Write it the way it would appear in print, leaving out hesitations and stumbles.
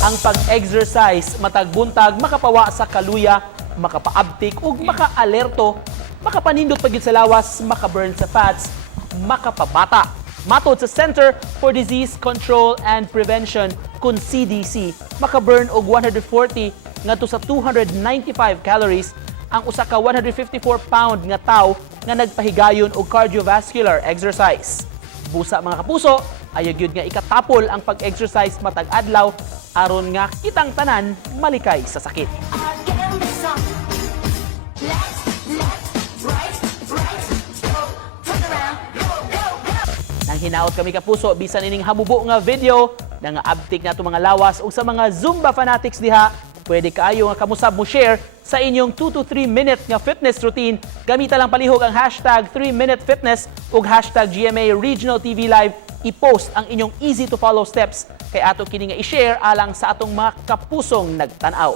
Ang pag-exercise matag buntag makapawa sa kaluya, makapaabtik ug maka-alerto, makapanindot pagid sa lawas, makaburn sa fats, makapabata. Matod sa Center for Disease Control and Prevention kun CDC, makaburn og 140 ngadto sa 295 calories ang usa ka 154-pound nga tawo nga nagpahigayon og cardiovascular exercise. Busa mga kapuso, ayaw gyud nga ikatapol ang pag-exercise matag adlaw aron nga kitang tanan malikay sa sakit. Nang hinaot kami kapuso bisan ining hamubo nga video na nga abtik nato mga lawas ug sa mga Zumba fanatics diha, pwede kaayo nga kamusab mo share sa inyong 2 to 3 minute nga fitness routine. Gamita lang palihog ang hashtag 3minutefitness ug hashtag GMA Regional TV Live. I-post ang inyong easy to follow steps kay ato kini nga i-share alang sa atong mga kapusong nagtanaw.